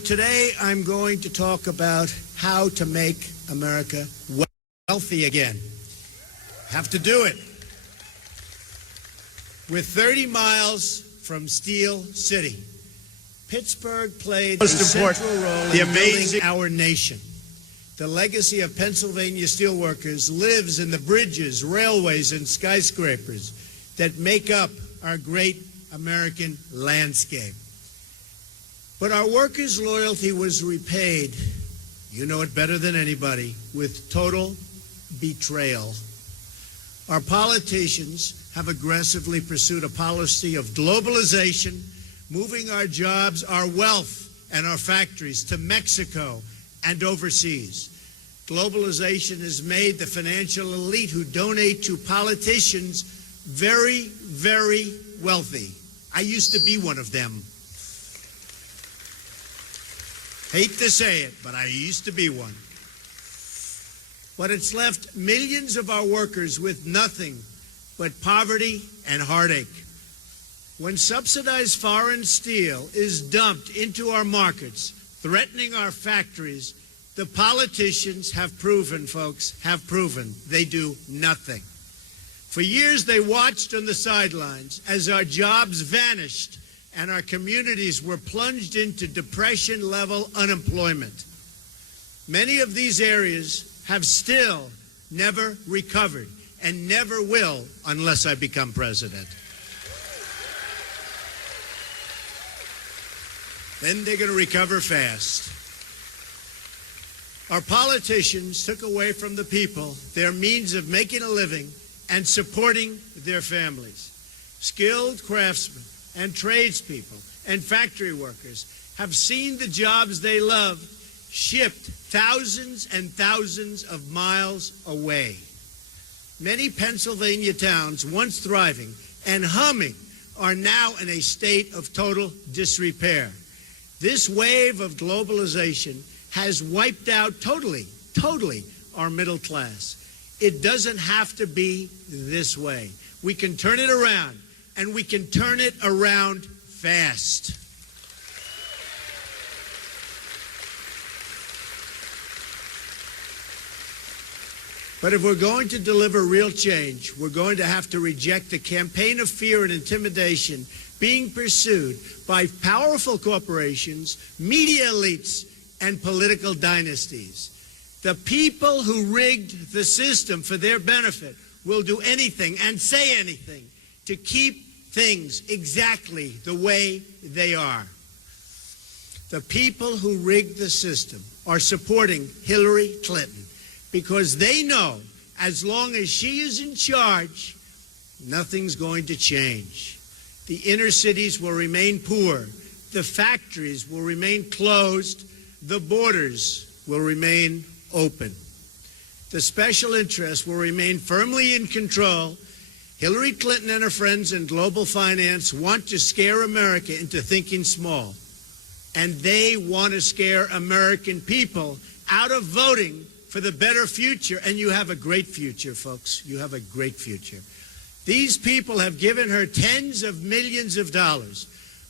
Today, I'm going to talk about how to make America wealthy again. Have to do it. With 30 miles from Steel City, Pittsburgh played a central role in building our nation. The legacy of Pennsylvania steelworkers lives in the bridges, railways, and skyscrapers that make up our great American landscape. But our workers' loyalty was repaid, you know it better than anybody, with total betrayal. Our politicians have aggressively pursued a policy of globalization, moving our jobs, our wealth, and our factories to Mexico and overseas. Globalization has made the financial elite who donate to politicians very, very wealthy. I used to be one of them. Hate to say it, but I used to be one. But it's left millions of our workers with nothing but poverty and heartache. When subsidized foreign steel is dumped into our markets, threatening our factories, the politicians have proven, folks, they do nothing. For years, they watched on the sidelines as our jobs vanished and our communities were plunged into depression-level unemployment. Many of these areas have still never recovered and never will unless I become president. Then they're going to recover fast. Our politicians took away from the people their means of making a living and supporting their families. Skilled craftsmen and tradespeople and factory workers have seen the jobs they love shipped thousands and thousands of miles away. Many Pennsylvania towns, once thriving and humming, are now in a state of total disrepair. This wave of globalization has wiped out totally our middle class. It doesn't have to be this way. We can turn it around, and we can turn it around fast. But if we're going to deliver real change, we're going to have to reject the campaign of fear and intimidation being pursued by powerful corporations, media elites, and political dynasties. The people who rigged the system for their benefit will do anything and say anything to keep things exactly the way they are. The people who rigged the system are supporting Hillary Clinton because they know as long as she is in charge, nothing's going to change. The inner cities will remain poor. The factories will remain closed. The borders will remain open. The special interests will remain firmly in control. Hillary Clinton and her friends in global finance want to scare America into thinking small. And they want to scare American people out of voting for the better future. And you have a great future, folks. You have a great future. These people have given her tens of millions of dollars.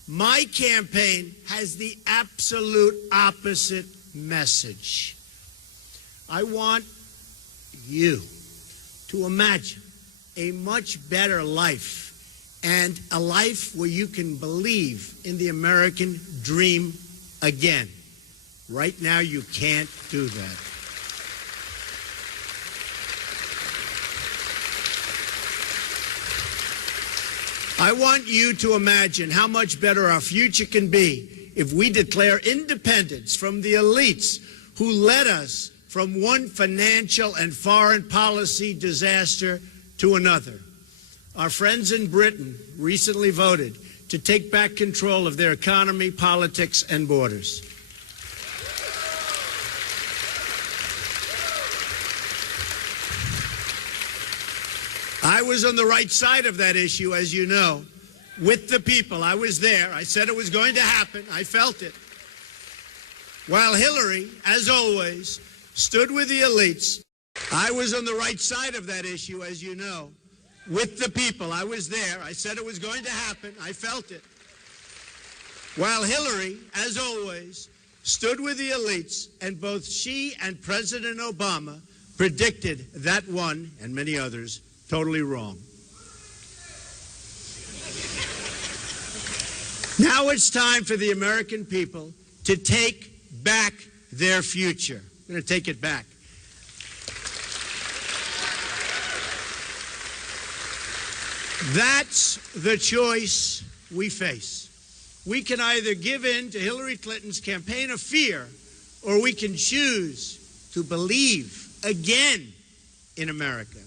My campaign has the absolute opposite message. I want you to imagine a much better life and a life where you can believe in the American dream again. Right now, you can't do that. I want you to imagine how much better our future can be if we declare independence from the elites who led us from one financial and foreign policy disaster to another. Our friends in Britain recently voted to take back control of their economy, politics, and borders. I was on the right side of that issue, as you know, with the people. I was there. I said it was going to happen. I felt it. While Hillary, as always, stood with the elites. I was on the right side of that issue, as you know, with the people. I was there. I said it was going to happen. I felt it. While Hillary, as always, stood with the elites, and both she and President Obama predicted that one, and many others, totally wrong. Now it's time for the American people to take back their future. We're going to take it back. That's the choice we face. We can either give in to Hillary Clinton's campaign of fear, or we can choose to believe again in America.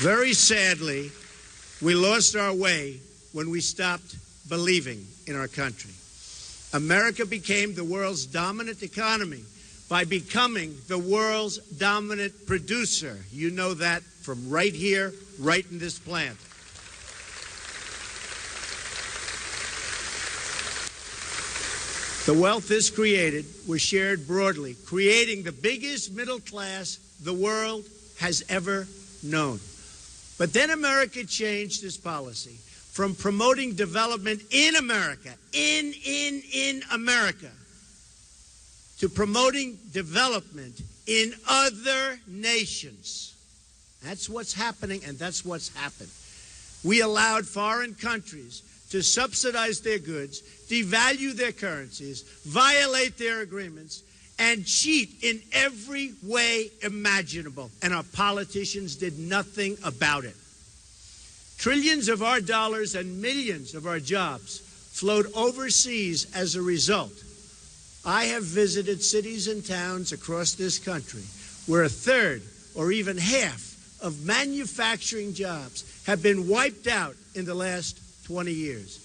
Very sadly, we lost our way when we stopped believing in our country. America became the world's dominant economy by becoming the world's dominant producer. You know that from right here, right in this plant. The wealth this created was shared broadly, creating the biggest middle class the world has ever known. But then America changed its policy from promoting development in America, in America, to promoting development in other nations. That's what's happening, and that's what's happened. We allowed foreign countries to subsidize their goods, devalue their currencies, violate their agreements, and cheat in every way imaginable. And our politicians did nothing about it. Trillions of our dollars and millions of our jobs flowed overseas as a result. I have visited cities and towns across this country where a third or even half of manufacturing jobs have been wiped out in the last 20 years.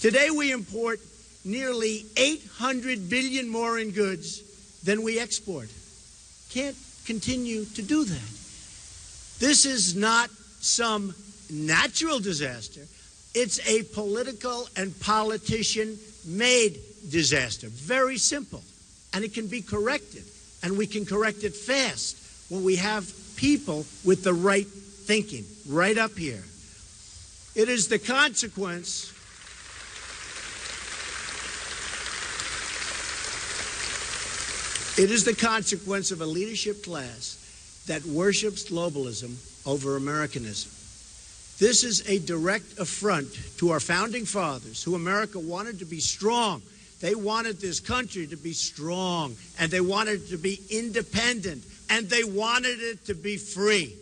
Today we import nearly 800 billion more in goods than we export. Can't continue to do that. This is not some natural disaster. It's a political and politician-made disaster. Very simple. And it can be corrected. And we can correct it fast when we have people with the right thinking right up here. It is the consequence of a leadership class that worships globalism over Americanism. This is a direct affront to our founding fathers, who America wanted to be strong. They wanted this country to be strong, and they wanted it to be independent, and they wanted it to be free.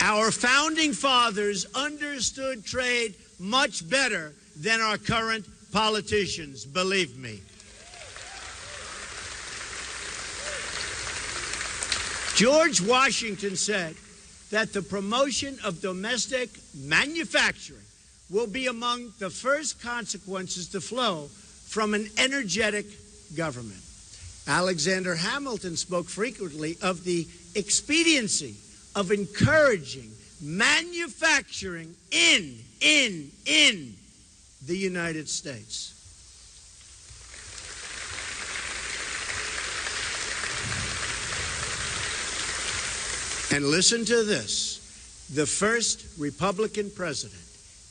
Our founding fathers understood trade much better than our current politicians, believe me. George Washington said that the promotion of domestic manufacturing will be among the first consequences to flow from an energetic government. Alexander Hamilton spoke frequently of the expediency of encouraging manufacturing in the United States. And listen to this. The first Republican president,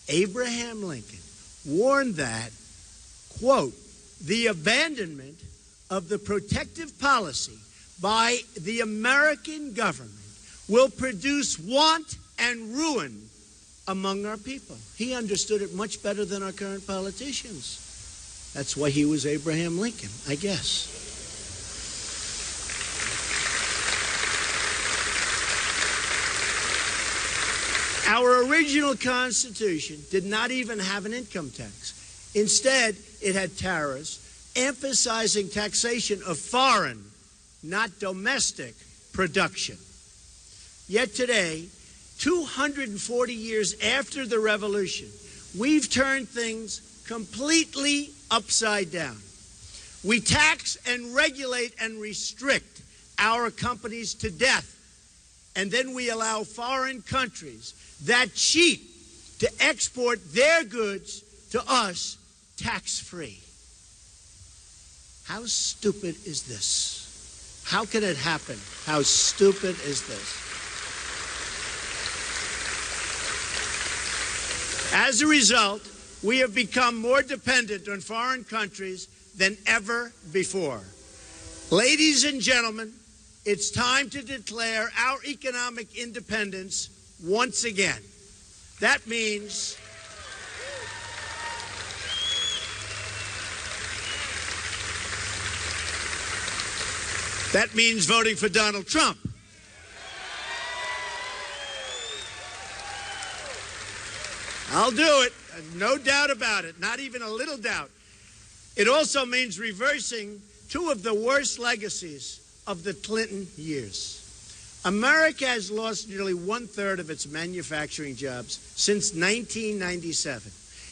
Abraham Lincoln, warned that, quote, the abandonment of the protective policy by the American government will produce want and ruin among our people. He understood it much better than our current politicians. That's why he was Abraham Lincoln, I guess. Our original Constitution did not even have an income tax. Instead, it had tariffs emphasizing taxation of foreign, not domestic, production. Yet today, 240 years after the Revolution, we've turned things completely upside down. We tax and regulate and restrict our companies to death, and then we allow foreign countries that cheat to export their goods to us tax-free. How stupid is this? How can it happen? How stupid is this? As a result, we have become more dependent on foreign countries than ever before. Ladies and gentlemen, it's time to declare our economic independence once again. That means voting for Donald Trump. I'll do it, no doubt about it, not even a little doubt. It also means reversing two of the worst legacies of the Clinton years. America has lost nearly one-third of its manufacturing jobs since 1997,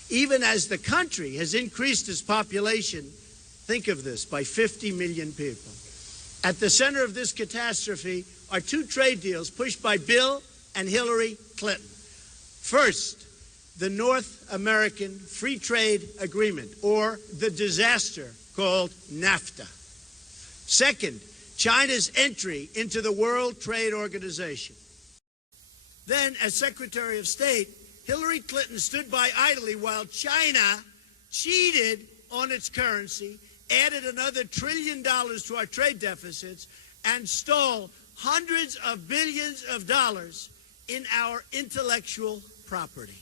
even as the country has increased its population, think of this, by 50 million people. At the center of this catastrophe are two trade deals pushed by Bill and Hillary Clinton. First, the North American Free Trade Agreement, or the disaster called NAFTA. Second, China's entry into the World Trade Organization. Then, as Secretary of State, Hillary Clinton stood by idly while China cheated on its currency, added another $1 trillion to our trade deficits, and stole hundreds of billions of dollars in our intellectual property.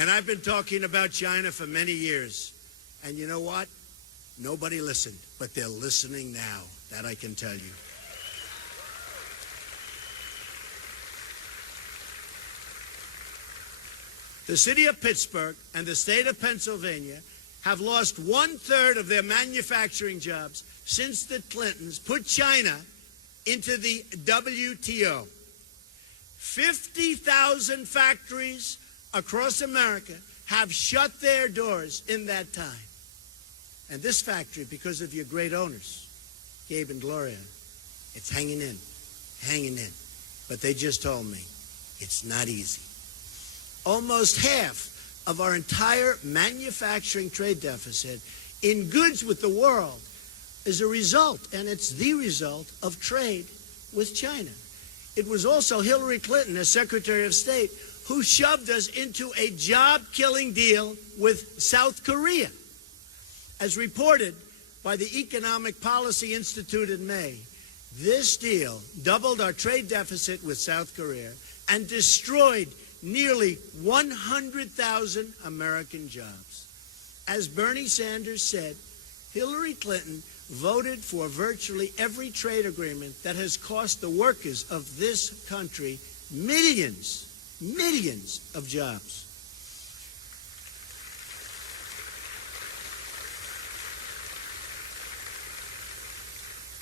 And I've been talking about China for many years. And you know what? Nobody listened, but they're listening now. That I can tell you. The city of Pittsburgh and the state of Pennsylvania have lost one-third of their manufacturing jobs since the Clintons put China into the WTO. 50,000 factories across America have shut their doors in that time. And this factory, because of your great owners, Gabe and Gloria, it's hanging in. But they just told me it's not easy. Almost half of our entire manufacturing trade deficit in goods with the world is a result, and it's the result, of trade with China. It was also Hillary Clinton, as Secretary of State, who shoved us into a job-killing deal with South Korea. As reported by the Economic Policy Institute in May, this deal doubled our trade deficit with South Korea and destroyed nearly 100,000 American jobs. As Bernie Sanders said, Hillary Clinton voted for virtually every trade agreement that has cost the workers of this country millions of jobs.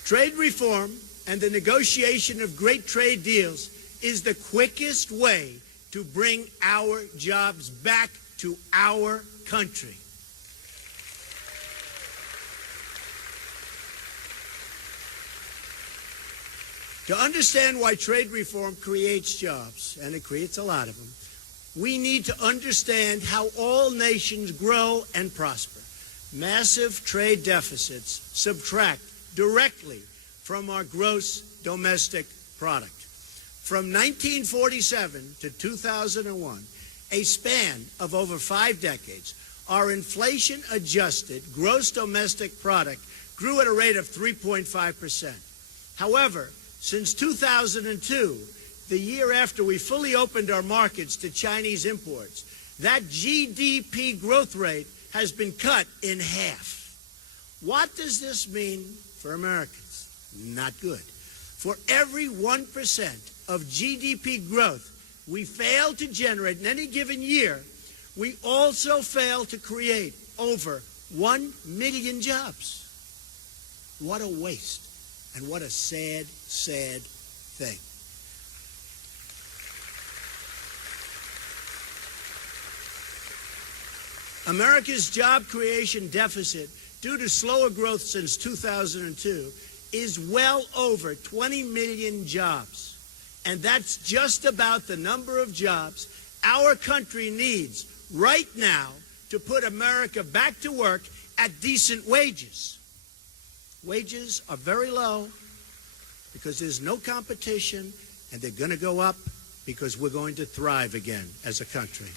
Trade reform and the negotiation of great trade deals is the quickest way to bring our jobs back to our country. To understand why trade reform creates jobs, and it creates a lot of them, we need to understand how all nations grow and prosper. Massive trade deficits subtract directly from our gross domestic product. From 1947 to 2001, a span of over 5 decades, our inflation-adjusted gross domestic product grew at a rate of 3.5%. However, since 2002, the year after we fully opened our markets to Chinese imports, that GDP growth rate has been cut in half. What does this mean for Americans? Not good. For every 1% of GDP growth we fail to generate in any given year, we also fail to create over 1 million jobs. What a waste, and what a sad, sad thing. America's job creation deficit, due to slower growth since 2002, is well over 20 million jobs. And that's just about the number of jobs our country needs right now to put America back to work at decent wages. Wages are very low because there's no competition, and they're going to go up because we're going to thrive again as a country.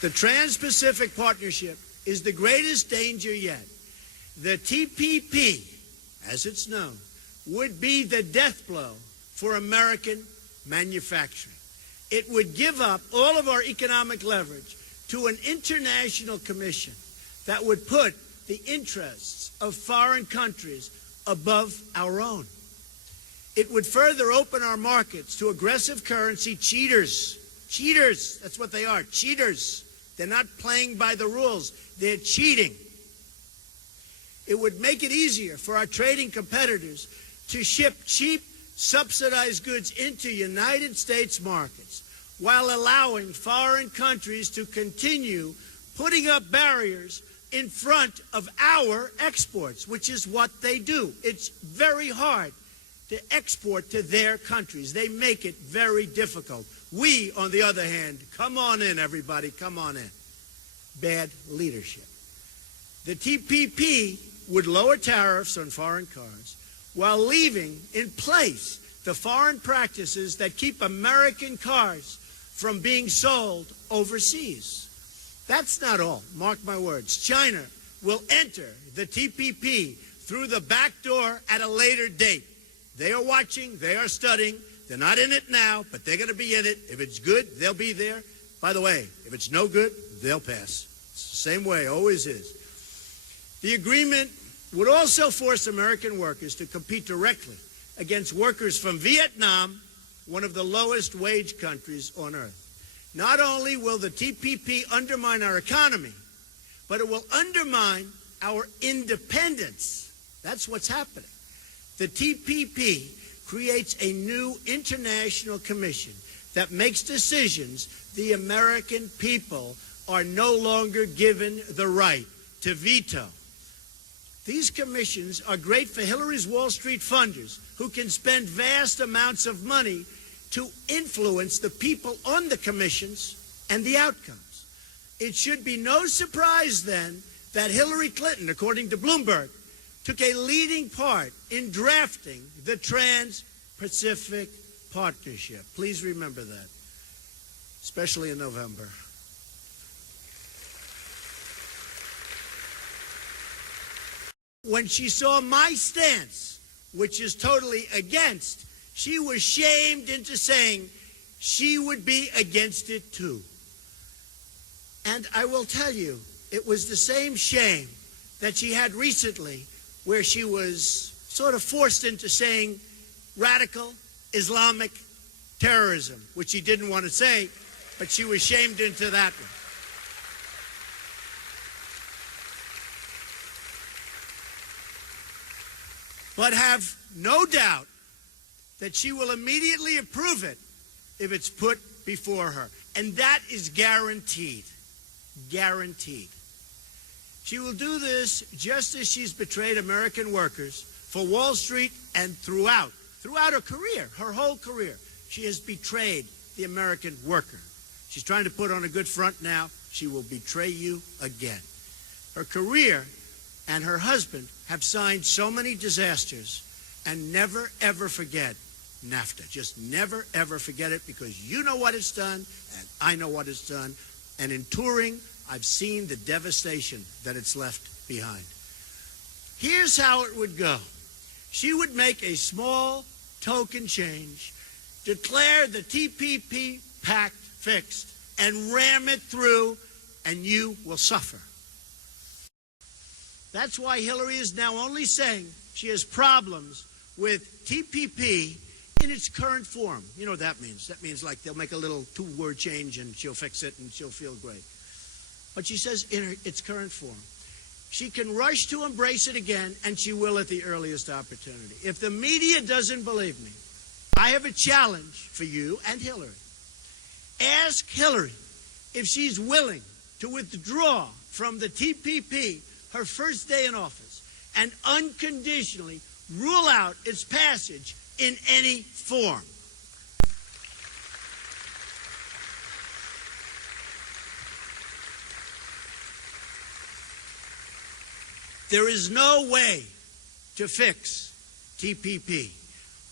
The Trans-Pacific Partnership is the greatest danger yet. The TPP, as it's known, would be the death blow for American manufacturing. It would give up all of our economic leverage to an international commission that would put the interests of foreign countries above our own. It would further open our markets to aggressive currency cheaters. Cheaters, that's what they are, cheaters. They're not playing by the rules, they're cheating. It would make it easier for our trading competitors to ship cheap, subsidized goods into United States markets while allowing foreign countries to continue putting up barriers in front of our exports, which is what they do. It's very hard to export to their countries. They make it very difficult. We, on the other hand, come on in, everybody, come on in. Bad leadership. The TPP would lower tariffs on foreign cars while leaving in place the foreign practices that keep American cars from being sold overseas. That's not all. Mark my words. China will enter the TPP through the back door at a later date. They are watching. They are studying. They're not in it now, but they're going to be in it. If it's good, they'll be there. By the way, if it's no good, they'll pass. It's the same way, always is. The agreement would also force American workers to compete directly against workers from Vietnam, one of the lowest wage countries on earth. Not only will the TPP undermine our economy, but it will undermine our independence. That's what's happening. The TPP creates a new international commission that makes decisions the American people are no longer given the right to veto. These commissions are great for Hillary's Wall Street funders who can spend vast amounts of money to influence the people on the commissions and the outcomes. It should be no surprise then that Hillary Clinton, according to Bloomberg, took a leading part in drafting the Trans-Pacific Partnership. Please remember that, especially in November. When she saw my stance, which is totally against, she was shamed into saying she would be against it too. And I will tell you, it was the same shame that she had recently where she was sort of forced into saying radical Islamic terrorism, which she didn't want to say, but she was shamed into that one. But have no doubt that she will immediately approve it if it's put before her. And that is guaranteed. Guaranteed. She will do this just as she's betrayed American workers for Wall Street and throughout her career, her whole career. She has betrayed the American worker. She's trying to put on a good front now. She will betray you again. Her career and her husband have signed so many disasters, and never, ever forget NAFTA. Just never, ever forget it, because you know what it's done, and I know what it's done. And in touring, I've seen the devastation that it's left behind. Here's how it would go. She would make a small token change, declare the TPP pact fixed, and ram it through, and you will suffer. That's why Hillary is now only saying she has problems with TPP in its current form. You know what that means? That means like they'll make a little two-word change and she'll fix it and she'll feel great. But she says in its current form. She can rush to embrace it again, and she will at the earliest opportunity. If the media doesn't believe me, I have a challenge for you and Hillary. Ask Hillary if she's willing to withdraw from the TPP her first day in office and unconditionally rule out its passage in any form. There is no way to fix TPP.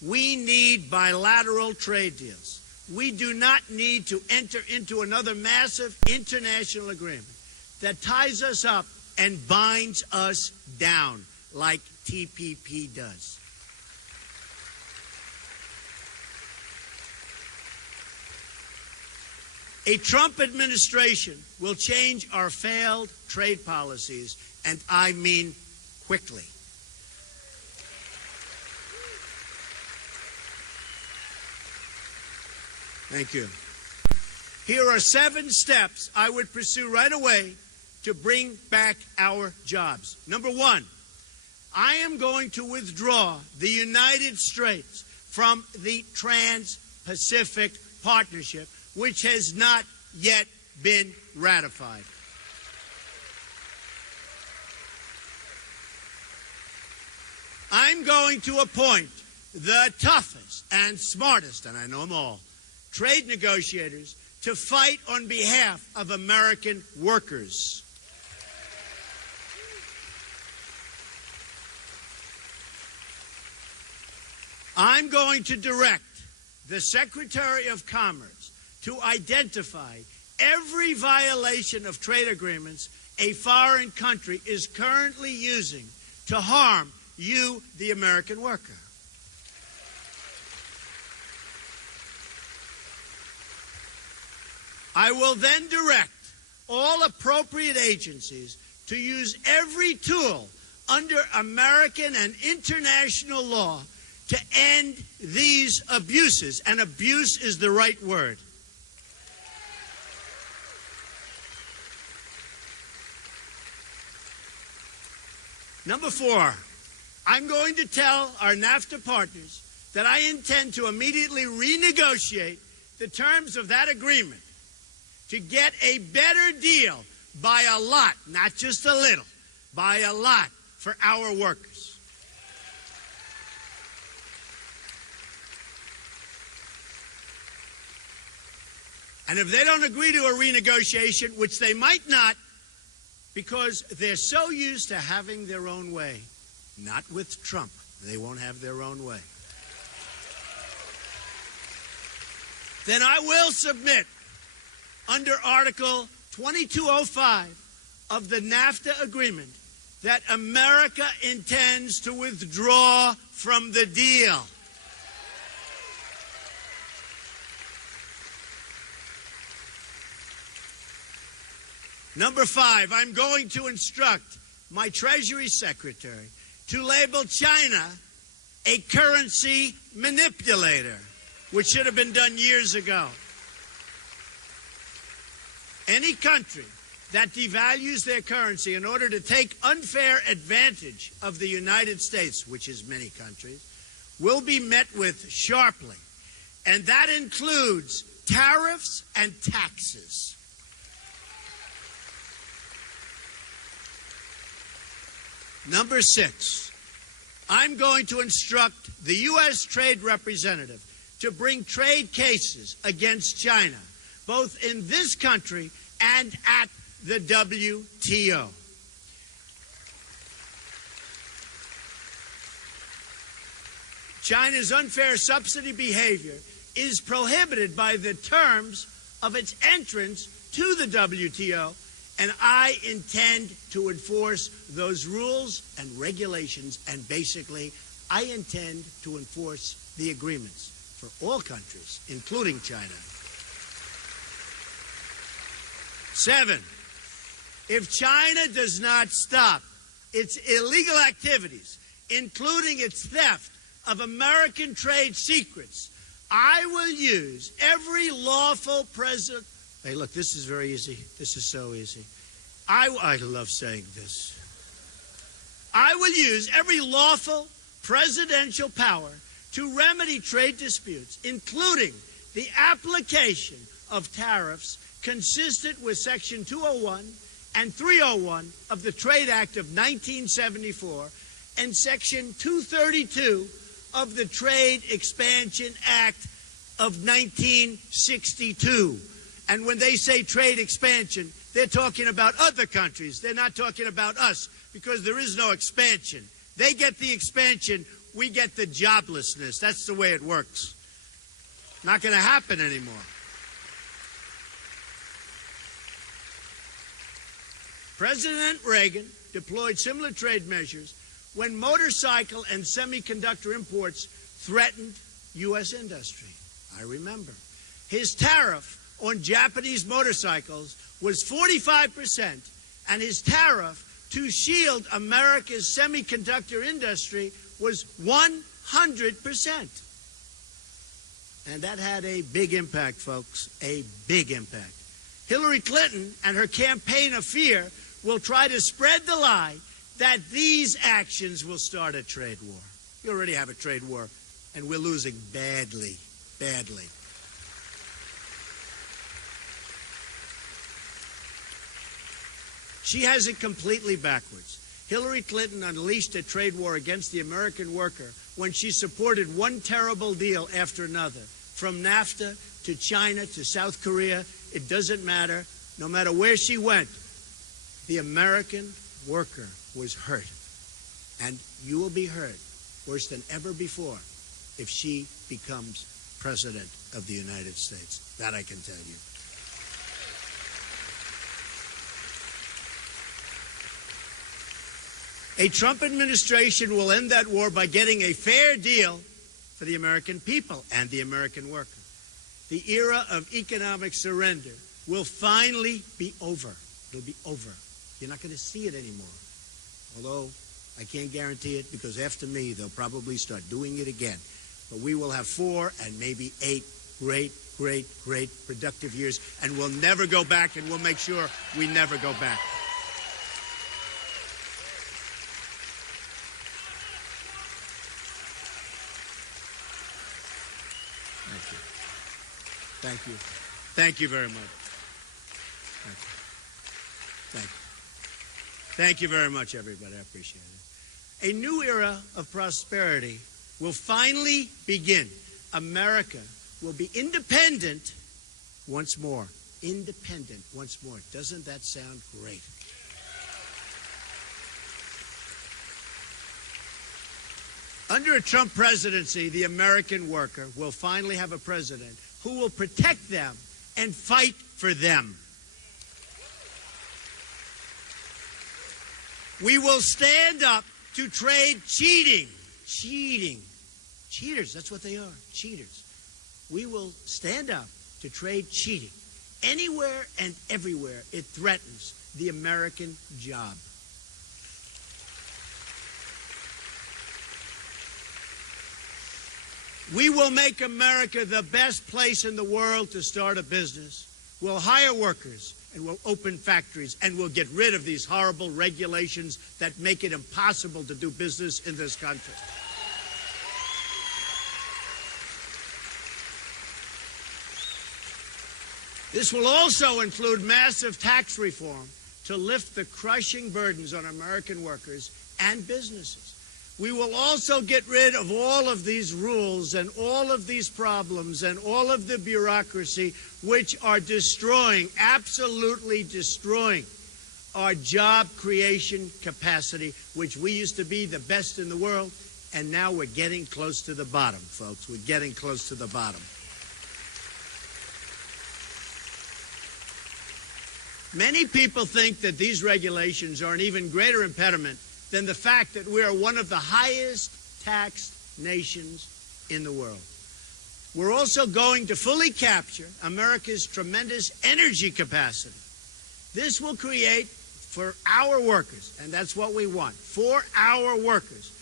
We need bilateral trade deals. We do not need to enter into another massive international agreement that ties us up and binds us down like TPP does. A Trump administration will change our failed trade policies, and I mean quickly. Thank you. Here are 7 steps I would pursue right away to bring back our jobs. Number 1, I am going to withdraw the United States from the Trans-Pacific Partnership, which has not yet been ratified. I'm going to appoint the toughest and smartest, and I know them all, trade negotiators to fight on behalf of American workers. I'm going to direct the Secretary of Commerce to identify every violation of trade agreements a foreign country is currently using to harm you, the American worker. I will then direct all appropriate agencies to use every tool under American and international law to end these abuses, and abuse is the right word. Number 4, I'm going to tell our NAFTA partners that I intend to immediately renegotiate the terms of that agreement to get a better deal by a lot, not just a little, by a lot for our workers. And if they don't agree to a renegotiation, which they might not, because they're so used to having their own way, not with Trump, they won't have their own way, then I will submit under Article 2205 of the NAFTA agreement that America intends to withdraw from the deal. Number 5, I'm going to instruct my Treasury Secretary to label China a currency manipulator, which should have been done years ago. Any country that devalues their currency in order to take unfair advantage of the United States, which is many countries, will be met with sharply. And that includes tariffs and taxes. Number 6, I'm going to instruct the U.S. Trade Representative to bring trade cases against China, both in this country and at the WTO. China's unfair subsidy behavior is prohibited by the terms of its entrance to the WTO, and I intend to enforce those rules and regulations, and basically, I intend to enforce the agreements for all countries, including China. 7, if China does not stop its illegal activities, including its theft of American trade secrets, I will use every lawful president. Hey, look, this is very easy. This is so easy. I love saying this. I will use every lawful presidential power to remedy trade disputes, including the application of tariffs consistent with Section 201 and 301 of the Trade Act of 1974 and Section 232 of the Trade Expansion Act of 1962. And when they say trade expansion, they're talking about other countries. They're not talking about us, because there is no expansion. They get the expansion, we get the joblessness. That's the way it works. Not going to happen anymore. President Reagan deployed similar trade measures when motorcycle and semiconductor imports threatened U.S. industry. I remember. His tariff on Japanese motorcycles was 45%, and his tariff to shield America's semiconductor industry was 100%. And that had a big impact, folks, a big impact. Hillary Clinton and her campaign of fear will try to spread the lie that these actions will start a trade war. We already have a trade war, and we're losing badly, badly. She has it completely backwards. Hillary Clinton unleashed a trade war against the American worker when she supported one terrible deal after another. From NAFTA to China to South Korea, it doesn't matter. No matter where she went, the American worker was hurt. And you will be hurt worse than ever before if she becomes President of the United States. That I can tell you. A Trump administration will end that war by getting a fair deal for the American people and the American worker. The era of economic surrender will finally be over. It'll be over. You're not going to see it anymore. Although I can't guarantee it, because after me, they'll probably start doing it again. But we will have 4 and maybe 8 great, great, great productive years, and we'll never go back, and we'll make sure we never go back. Thank you. Thank you very much. Thank you. Thank you. Thank you very much, everybody. I appreciate it. A new era of prosperity will finally begin. America will be independent once more. Independent once more. Doesn't that sound great? Under a Trump presidency, the American worker will finally have a president who will protect them and fight for them. We will stand up to trade cheating. Cheating. Cheaters, that's what they are, cheaters. We will stand up to trade cheating. Anywhere and everywhere it threatens the American job. We will make America the best place in the world to start a business. We'll hire workers, and we'll open factories, and we'll get rid of these horrible regulations that make it impossible to do business in this country. This will also include massive tax reform to lift the crushing burdens on American workers and businesses. We will also get rid of all of these rules and all of these problems and all of the bureaucracy which are destroying, absolutely destroying, our job creation capacity, which we used to be the best in the world, and now we're getting close to the bottom, folks. We're getting close to the bottom. Many people think that these regulations are an even greater impediment than the fact that we are one of the highest taxed nations in the world. We're also going to fully capture America's tremendous energy capacity. This will create, for our workers, and that's what we want, for our workers,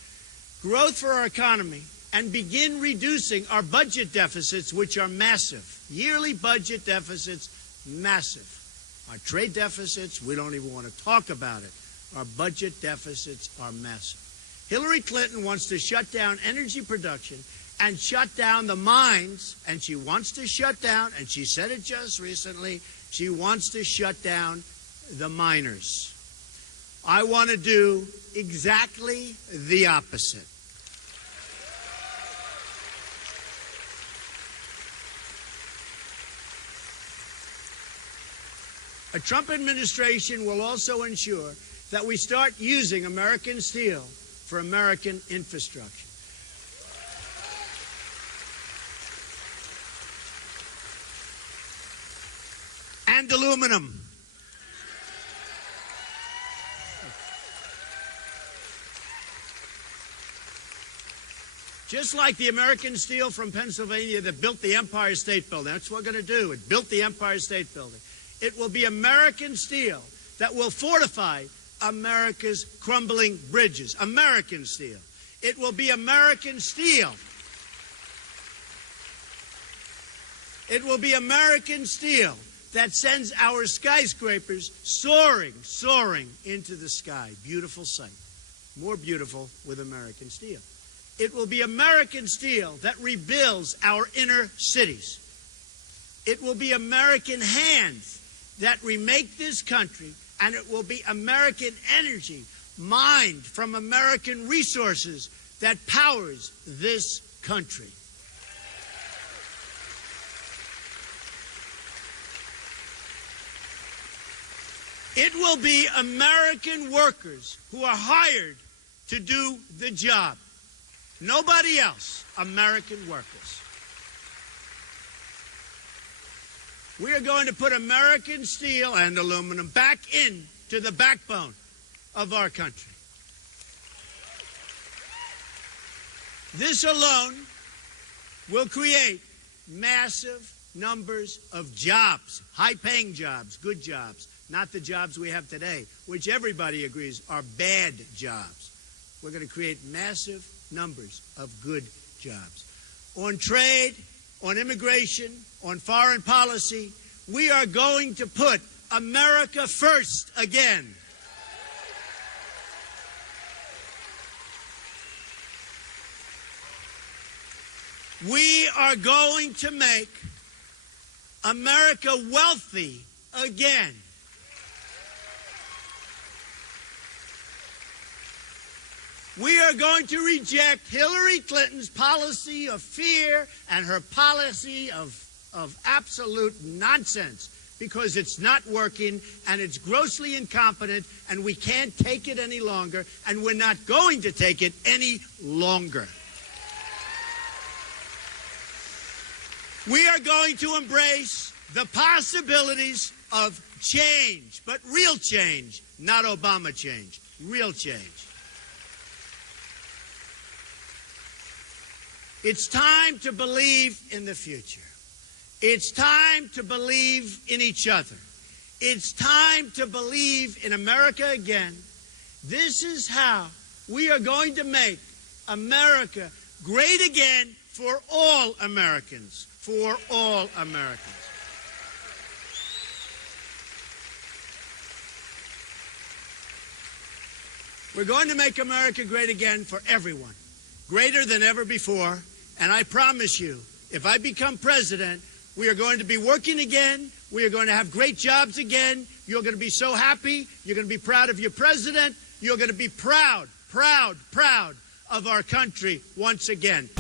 growth for our economy, and begin reducing our budget deficits, which are massive. Yearly budget deficits, massive. Our trade deficits, we don't even want to talk about it. Our budget deficits are massive. Hillary Clinton wants to shut down energy production and shut down the mines, and she wants to shut down, and she said it just recently, she wants to shut down the miners. I want to do exactly the opposite. A Trump administration will also ensure that we start using American steel for American infrastructure. And aluminum. Just like the American steel from Pennsylvania that built the Empire State Building. That's what we're going to do. It built the Empire State Building. It will be American steel that will fortify America's crumbling bridges. American steel. It will be American steel. It will be American steel that sends our skyscrapers soaring, soaring into the sky. Beautiful sight. More beautiful with American steel. It will be American steel that rebuilds our inner cities. It will be American hands that remake this country, and it will be American energy mined from American resources that powers this country. It will be American workers who are hired to do the job. Nobody else, American workers. We are going to put American steel and aluminum back into the backbone of our country. This alone will create massive numbers of jobs, high-paying jobs, good jobs, not the jobs we have today, which everybody agrees are bad jobs. We're going to create massive numbers of good jobs. On trade, on immigration, on foreign policy, we are going to put America first again. We are going to make America wealthy again. We are going to reject Hillary Clinton's policy of fear and her policy of absolute nonsense, because it's not working and it's grossly incompetent and we can't take it any longer, and we're not going to take it any longer. We are going to embrace the possibilities of change, but real change, not Obama change, real change. It's time to believe in the future. It's time to believe in each other. It's time to believe in America again. This is how we are going to make America great again for all Americans. For all Americans. We're going to make America great again for everyone, greater than ever before. And I promise you, if I become president, we are going to be working again. We are going to have great jobs again. You're going to be so happy. You're going to be proud of your president. You're going to be proud, proud, proud of our country once again.